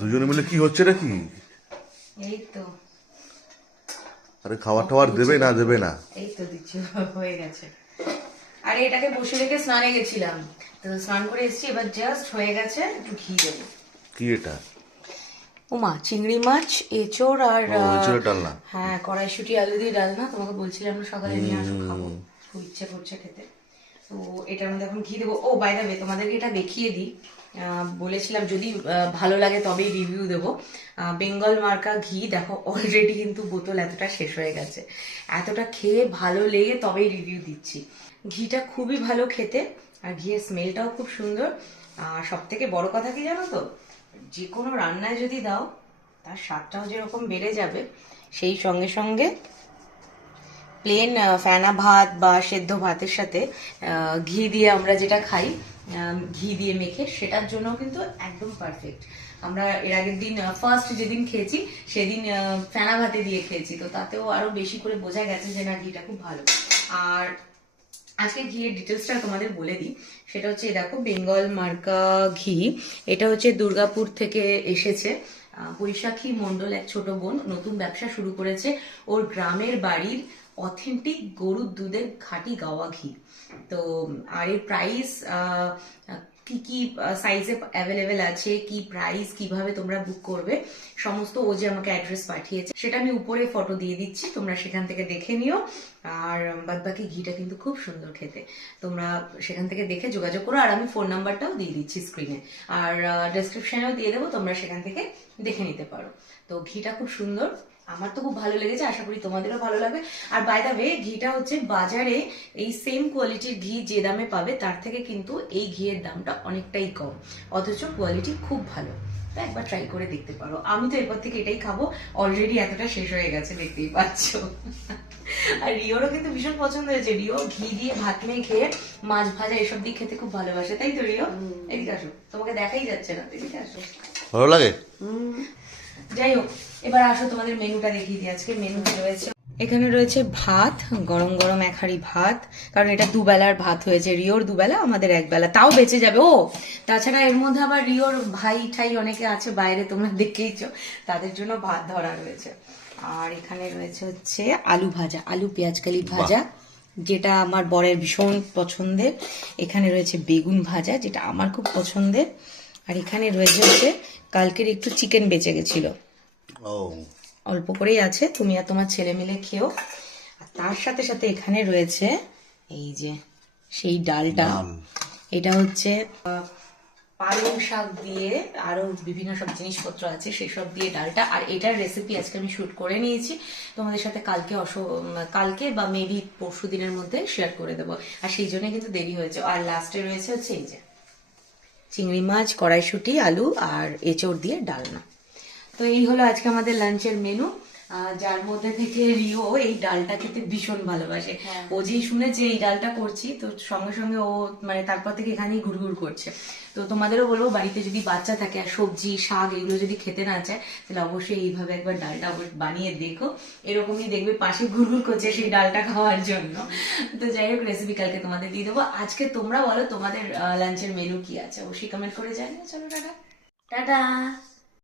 দুজনে মিলে কি হচ্ছে নাকি? এই তো আরে খাবার টাবার দেবে না দেবে না। এই তো দিচ্ছি হয়ে গেছে। আরে এটাকে বসে রেখে স্নানে গেছিলাম। তো স্নান করে এসেছি এবার জাস্ট হয়ে গেছে একটু ঘি দেবো। কি এটা? ওমা চিংড়ি মাছ এঁচোড় আর ডালনা। হ্যাঁ কড়াইশুটি আলু দিয়ে ডালনা তোমাকে বলছিলাম না সকালে নিয়ে আসো খাব। খুব ইচ্ছে করছে খেতে। তো এটার মধ্যে এখন ঘি দেবো। ও বাই দ্য তোমাদেরকে এটা দেখিয়ে দিই। বলেছিলাম, যদি ভালো লাগে তবেই রিভিউ দেবো। বেঙ্গল মার্কা ঘি, দেখো অলরেডি কিন্তু বোতল এতটা শেষ হয়ে গেছে। এতটা খেয়ে ভালো লেগে তবেই রিভিউ দিচ্ছি। ঘিটা খুবই ভালো খেতে, আর ঘিয়ের স্মেলটাও খুব সুন্দর। আর সব থেকে বড় কথা কি জানো তো? যে কোনো রান্নায় যদি দাও, তার স্বাদটাও যেরকম বেড়ে যাবে, সেই সঙ্গে সঙ্গে প্লেন ফ্যানা ভাত বা সেদ্ধ ভাতের সাথে ঘি দিয়ে আমরা যেটা খাই ঘি দিয়ে মেখে, সেটার জন্য কিন্তু একদম পারফেক্ট আমরা এর আগের দিন ফার্স্ট যেদিন খেয়েছি, সেদিন ফেনা ভাতে দিয়ে খেয়েছি। তো তাতেও আরও বেশি করে বোঝা গেছে যে না, ঘিটা খুব ভালো। আর আজকে ঘিয়ের ডিটেলসটা তোমাদের বলে দিই। সেটা হচ্ছে দেখো, বেঙ্গল মার্কা ঘি। এটা হচ্ছে দুর্গাপুর থেকে এসেছে। বৈশাখী মণ্ডল এক ছোট বোন নতুন ব্যবসা শুরু করেছে। ওর গ্রামের বাড়ির অথেন্টিক গরুর দুধের খাঁটি গাওয়া ঘি। তো, আর এর প্রাইস কি কি সাইজে অ্যাভেলেবেল আছে, কি প্রাইস কীভাবে তোমরা বুক করবে, সমস্ত ও যে আমাকে অ্যাড্রেস পাঠিয়েছে, সেটা আমি উপরে ফটো দিয়ে দিচ্ছি, তোমরা সেখান থেকে দেখে নিও। আর বাদ বাকি ঘিটা কিন্তু খুব সুন্দর খেতে। তোমরা সেখান থেকে দেখে যোগাযোগ করো, আর আমি ফোন নাম্বারটাও দিয়ে দিচ্ছি স্ক্রিনে আর ডেসক্রিপশনেও দিয়ে দেবো, তোমরা সেখান থেকে দেখে নিতে পারো। তো, ঘিটা খুব সুন্দর। আমার তো খুব ভালো লেগেছে আশা করি তোমাদেরও ভালো লাগবে। আর বাই দা ওয়ে ঘিটা হচ্ছে বাজারে এই সেম কোয়ালিটির ঘি যে দামে পাবে তার থেকে কিন্তু এই ঘিয়ের দামটা অনেকটাই কম। অথচ কোয়ালিটি খুব ভালো। তো একবার ট্রাই করে দেখতে পারো। আমি তো এরপর থেকে এটাই খাব। অলরেডি এতটা শেষ হয়ে গেছে দেখতেই পাচ্ছ। আর রিওরও কিন্তু ভীষণ পছন্দ হয়েছে। রিও ঘি দিয়ে ভাত মেয়ে খেয়ে মাছ ভাজা এসব দিয়ে খেতে খুব ভালোবাসে তাই তো রিও? এদিকে আসো তোমাকে দেখাই যাচ্ছে না এদিকে আসো। ভালো লাগে? যাই হোক এবার আসো তোমাদের মেনুটা দেখিয়ে দিই। আজকে মেনুতে রয়েছে এখানে রয়েছে ভাত গরম গরম এক হাঁড়ি ভাত কারণ এটা দুবেলার ভাত হয়েছে। রিওর দুবেলা আমাদের একবেলা। তাও বেঁচে যাবে ও! তাছাড়া এর মধ্যে আবার রিওর ভাই ঠাই অনেকে আছে বাইরে তোমরা দেখেইছো তাদের জন্য ভাত ধরা রয়েছে। আর এখানে রয়েছে হচ্ছে আলু ভাজা আলু পেঁয়াজকালি ভাজা যেটা আমার বরের ভীষণ পছন্দের। এখানে রয়েছে বেগুন ভাজা যেটা আমার খুব পছন্দের। আর এখানে রয়েছে হচ্ছে কালকের একটু চিকেন বেঁচে গেছিল। ও। অল্প করেই আছে তুমি আর তোমার ছেলে মিলে খেও। আর তার সাথে সাথে এখানে রয়েছে এই যে সেই ডালটা। এটা হচ্ছে পালং শাক দিয়ে আরও বিভিন্ন সব জিনিসপত্র আছে সেসব দিয়ে ডালটা। আর এটার রেসিপি আজকে আমি শুট করে নিয়েছি। তোমাদের সাথে কালকে অস কালকে বা মেবি পরশু দিনের মধ্যে শেয়ার করে দেবো। আর সেই জন্য কিন্তু দেরি হয়েছে। আর লাস্টে রয়েছে হচ্ছে এই যে চিংড়ি মাছ, কড়াইশুটি, আলু আর এঁচড় দিয়ে ডালনা। তো এই হলো আজকে আমাদের লাঞ্চের মেনু যার মধ্যে থেকে রিও এই ডালটা খেতে ভীষণ ভালোবাসে। ও যেই শুনেছে এই ডালটা করছি তো সঙ্গে সঙ্গে ও মানে তারপর থেকে এখানেই ঘুরঘুর করছে। তো তোমাদেরও বলব বাড়িতে যদি বাচ্চা থাকে আর সবজি শাক এগুলো যদি খেতে না চায় তাহলে অবশ্যই এইভাবে একবার ডালটা বানিয়ে দেখো। এরকমই দেখবে পাশে ঘুরঘুর করছে সেই ডালটা খাওয়ার জন্য। তো যাই হোক রেসিপি কালকে তোমাদের দিয়ে দেবো। আজকে তোমরা বলো তোমাদের লাঞ্চের মেনু কি আছে? অবশ্যই কমেন্ট করে জানিও। চলো টাটা। টাটা।